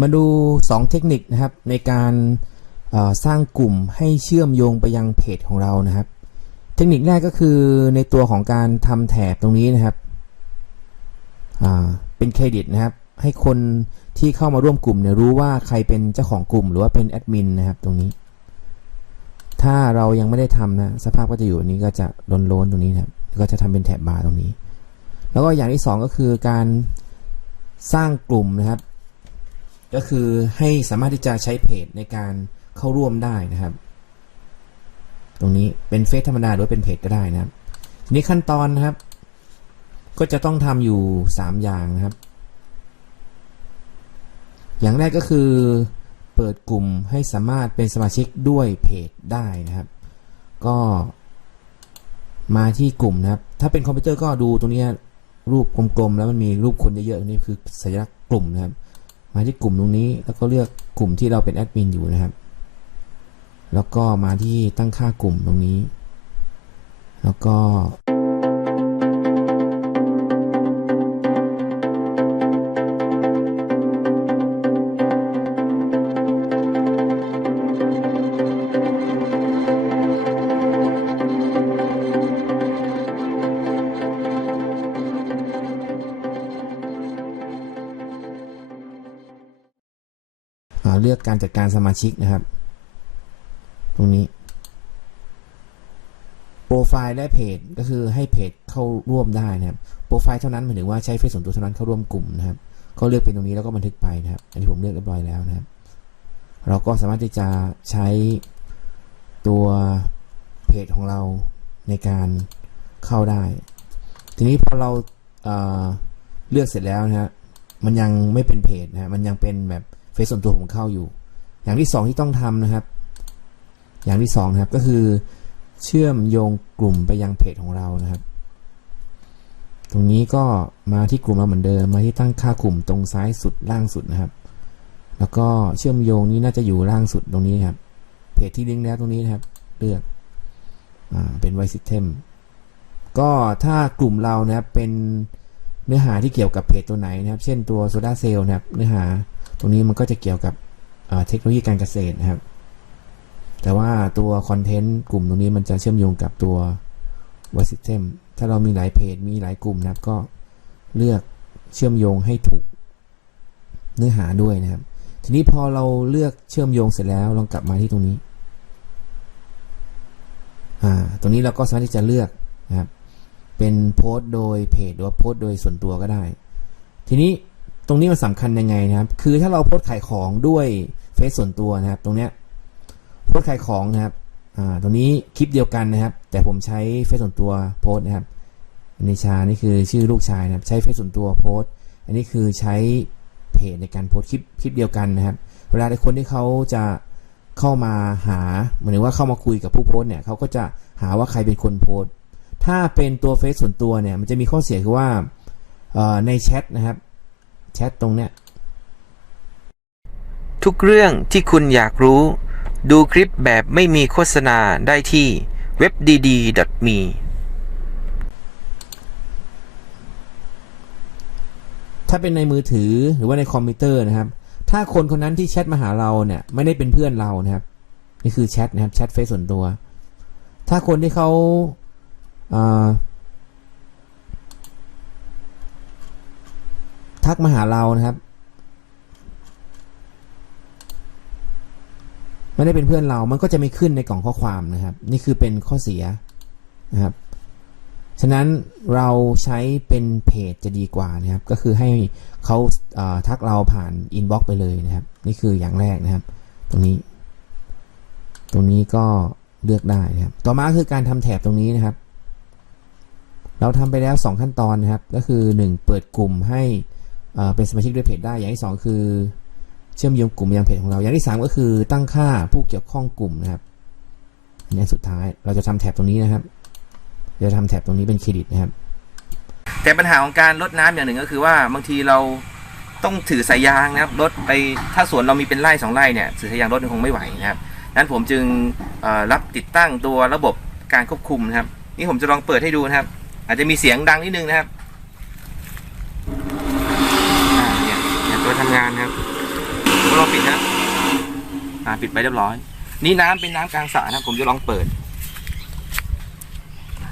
มาดู 2 เทคนิคนะครับในการสร้างกลุ่มให้เชื่อมโยงไปยังเพจของเรานะครับ เทคนิคแรกก็คือในตัวของการทำแถบตรงนี้นะครับเป็นเครดิตนะครับ ให้คนที่เข้ามาร่วมกลุ่มเนี่ยรู้ว่าใครเป็นเจ้าของกลุ่ม หรือว่าเป็นแอดมินนะครับตรงนี้ ถ้าเรายังไม่ได้ทำนะสภาพก็จะอยู่นนี้ก็จะโล้นตรงนี้นะครับก็จะทำเป็นแถบบาร์ตรงนี้ แล้วก็อย่างที่สองก็คือการสร้างกลุ่มนะครับ ก็คือให้สามารถที่จะใช้เพจในการเข้าร่วมได้นะครับ ตรงนี้เป็นเฟซธรรมดาหรือเป็นเพจก็ได้นะครับนี้ขั้นตอนนะครับ ก็จะต้องทำอยู่ 3 อย่างนะครับ อย่างแรกก็คือเปิดกลุ่มให้สามารถเป็นสมาชิกด้วยเพจได้นะครับ ก็มาที่กลุ่มนะครับ ถ้าเป็นคอมพิวเตอร์ก็ดูตรงนี้รูปกลมๆแล้วมันมีรูปคนเยอะๆตรงนี้คือสัญลักษณ์กลุ่มนะครับ มาที่กลุ่มตรงนี้แล้วก็เลือกกลุ่มที่เราเป็นแอดมินอยู่นะครับ แล้วก็มาที่ตั้งค่ากลุ่มตรงนี้ แล้วก็ เลือกการจัดการสมาชิกนะครับ ตรงนี้โปรไฟล์และเพจก็คือให้เพจเข้าร่วมได้นะครับ โปรไฟล์เท่านั้นหมายถึงว่าใช้เฟซส่วนตัวเท่านั้นเข้าร่วมกลุ่มนะครับก็เลือกเป็นตรงนี้แล้วก็บันทึกไปนะครับ อันนี้ผมเลือกเรียบร้อยแล้วนะครับ เราก็สามารถที่จะใช้ตัวเพจของเราในการเข้าได้ ทีนี้พอเราเอ่อเลือกเสร็จแล้วนะฮะมันยังไม่เป็นเพจนะฮะมันยังเป็นแบบ เฟซส่วนตัวผมเข้าอยู่ อย่างที่สองที่ต้องทำนะครับ อย่างที่สองนะครับก็คือเชื่อมโยงกลุ่มไปยังเพจของเรานะครับ ตรงนี้ก็มาที่กลุ่มเราเหมือนเดิมมาที่ตั้งค่ากลุ่มตรงซ้ายสุดล่างสุดนะครับ แล้วก็เชื่อมโยงนี้น่าจะอยู่ล่างสุดตรงนี้ครับเพจที่ลิงก์แล้วตรงนี้นะครับ เลือกอเป็นไวซิสเทมก็ถ้ากลุ่มเรานะครับเป็นเนื้อหาที่เกี่ยวกับเพจตัวไหนนะครับ เช่นตัวโซดาเซลล์นะครับ เนื้อหา ตรงนี้มันก็จะเกี่ยวกับเทคโนโลยีการเกษตรนะครับ แต่ว่าตัวคอนเทนต์กลุ่มตรงนี้มันจะเชื่อมโยงกับตัว w o r d System ถ้าเรามีหลายเพจมีหลายกลุ่มนะครับ ก็เลือกเชื่อมโยงให้ถูกเนื้อหาด้วยนะครับ ทีนี้พอเราเลือกเชื่อมโยงเสร็จแล้วลองกลับมาที่ตรงนี้อ่าตรงนี้เราก็สามารถที่จะเลือกนะครับเป็นโพสต์โดยเพจหรือว่าโพสต์โดยส่วนตัวก็ได้ ทีนี้ ตรงนี้มันสำคัญยังไงนะครับ คือถ้าเราโพสขายของด้วยเฟซส่วนตัวนะครับ ตรงเนี้ยโพสขายของนะครับอ่าตรงนี้คลิปเดียวกันนะครับ แต่ผมใช้เฟซส่วนตัวโพสนะครับนิชานี่คือชื่อลูกชายนะครับ ใช้เฟซส่วนตัวโพสอันนี้คือใช้เพจในการโพสคลิปคลิปเดียวกันนะครับ เวลาที่คนที่เขาจะเข้ามาหาหมายถึงว่าเข้ามาคุยกับผู้โพสเนี่ยเขาก็จะหาว่าใครเป็นคนโพสถ้าเป็นตัวเฟซส่วนตัวเนี่ยมันจะมีข้อเสียคือว่าในแชทนะครับ แชทตรงเนี้ยทุกเรื่องที่คุณอยากรู้ ดูคลิปแบบไม่มีโฆษณาได้ที่เว็บดี .me ถ้าเป็นในมือถือหรือว่าในคอมพิวเตอร์นะครับ ถ้าคนคนนั้นที่แชทมาหาเราเนี่ยไม่ได้เป็นเพื่อนเรานะครับ นี่คือแชทนะครับแชทเฟซส่วนตัว ถ้าคนที่เขาอ่ ทักมาหาเรานะครับ ไม่ได้เป็นเพื่อนเรา มันก็จะไม่ขึ้นในกล่องข้อความนะครับ นี่คือเป็นข้อเสียนะครับ ฉะนั้นเราใช้เป็นเพจจะดีกว่านะครับ ก็คือให้เขาเอ่อทักเราผ่านอินบ็อกซ์ไปเลยนะครับ นี่คืออย่างแรกนะครับ ตรงนี้ ตรงนี้ก็เลือกได้นะครับ ต่อมาคือการทำแถบตรงนี้นะครับเราทำไปแล้ว 2 ขั้นตอนนะครับ ก็คือ 1 เปิดกลุ่มให้ เอ่อเป็นสมาชิกด้วยเพจได้ อย่างที่ 2 คือเชื่อมโยงกลุ่มยังเพจของเรา อย่างที่ 3 ก็คือตั้งค่าผู้เกี่ยวข้องกลุ่มนะครับอันนี้สุดท้ายเราจะทำแถบตรงนี้นะครับ จะทำแถบตรงนี้เป็นเครดิตนะครับ แต่ปัญหาของการลดน้ำอย่างหนึ่งก็คือว่าบางทีเราต้องถือสายยางนะครับรถไปถ้าสวนเรามีเป็นไร่สองไร่เนี่ยถือสายยางรถมันคงไม่ไหวนะครับนั้นผมจึงรับติดตั้งตัวระบบการควบคุมนะครับ นี่ผมจะลองเปิดให้ดูนะครับ อาจจะมีเสียงดังนิดนึงนะครับ ทำงานครับเราปิดนะอ่าปิดไปเรียบร้อย นี่น้ำเป็นน้ำกลางสระนะผมจะลองเปิด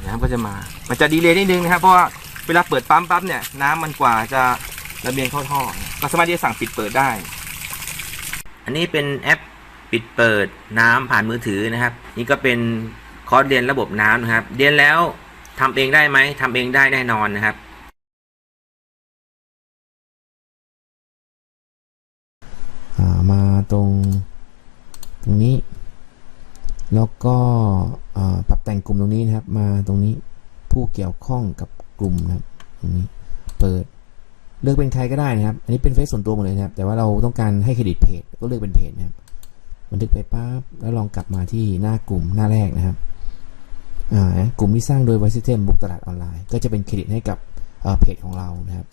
น้ำก็จะมา มันจะดีเลยนิดนึงนะครับเพราะว่าเวลาเปิดปั๊มปั๊บเนี่ยน้ำมันกว่าจะระเบียงเข้าท่อก็สามารถที่จะสั่งปิดเปิดได้ อันนี้เป็นแอปปิดเปิดน้ำผ่านมือถือนะครับ นี่ก็เป็นคอร์สเรียนระบบน้ำนะครับ เรียนแล้วทำเองได้ไหมทำเองได้แน่นอนนะครับ มาตรงตรงนี้ แล้วก็ปรับแต่งกลุ่มตรงนี้นะครับ มาตรงนี้ผู้เกี่ยวข้องกับกลุ่มนะครับตรงนี้เปิดเลือกเป็นใครก็ได้นะครับ อันนี้เป็นเฟซส่วนตัวหมดเลยนะครับ แต่ว่าเราต้องการให้เครดิตเพจก็เลือกเป็นเพจนะครับบันทึกไปปั๊บแล้วลองกลับมาที่หน้ากลุ่มหน้าแรกนะครับกลุ่มที่สร้างโดย v i s i t e m บุกตลาดออนไลน์ ก็จะเป็นเครดิตให้กับเพจของเรานะครับ